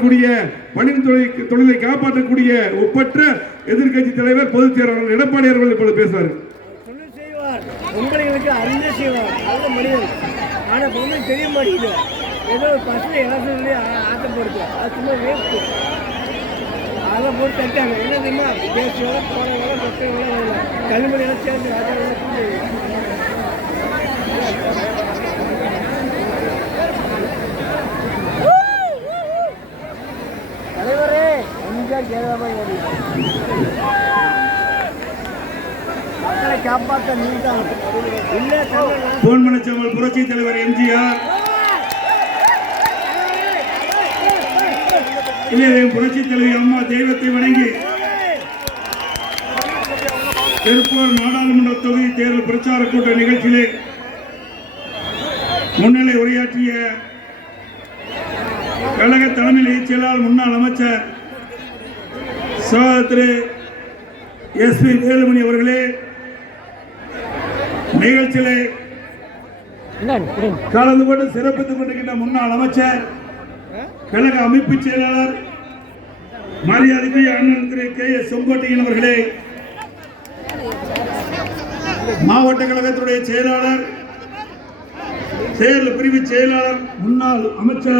தொழிலை காப்பாற்றக்கூடிய ஒப்பற்ற எதிர்கட்சி தலைவர் பொதுச் செயலாளர் எடப்பாடி அவர்கள் இப்பொழுது பேசுவார். தொழில் செய்வார், பொம்பளைகளுக்கு அருமையாக செய்வார், நல்ல மனிதர். ஆனால் பொம்பளை தெரிய மாட்டேங்குது, ஏதோ பசங்க இலசனே ஆசைப்படுது, அது சும்மா வேஸ்ட்டு. அதை போட்டு தட்டாங்க. என்ன தெரியுமா, பேசுவோம் போனவங்க பசங்க கல்விமொழியெல்லாம் சேர்ந்து ராஜா மக்களை காப்பாற்ற பொன்மனச்செம்மல் புரட்சி தலைவர் எம்ஜிஆர், புரட்சி தலைவி அம்மா தெய்வத்தை வணங்கி திருப்பூர் நாடாளுமன்ற தொகுதி தேர்தல் பிரச்சார கூட்ட நிகழ்ச்சியிலே முன்னிலை உரையாற்றிய கழக தலைமை செயலாளர் முன்னாள் அமைச்சர் திரு எஸ்.பி. வேலுமணி அவர்களே, நிகழ்ச்சியிலே கலந்து கொண்டு சிறப்பித்துக் கொண்டிருக்கின்ற முன்னாள் அமைச்சர் கழக அமைப்பு செயலாளர் மரியாதைக்குரிய அண்ணன் திரு கே.எஸ். செங்கோட்டையன் அவர்களே, மாவட்ட கழகத்துடைய செயலாளர், தேர்தல் பிரிவு செயலாளர், முன்னாள் அமைச்சர்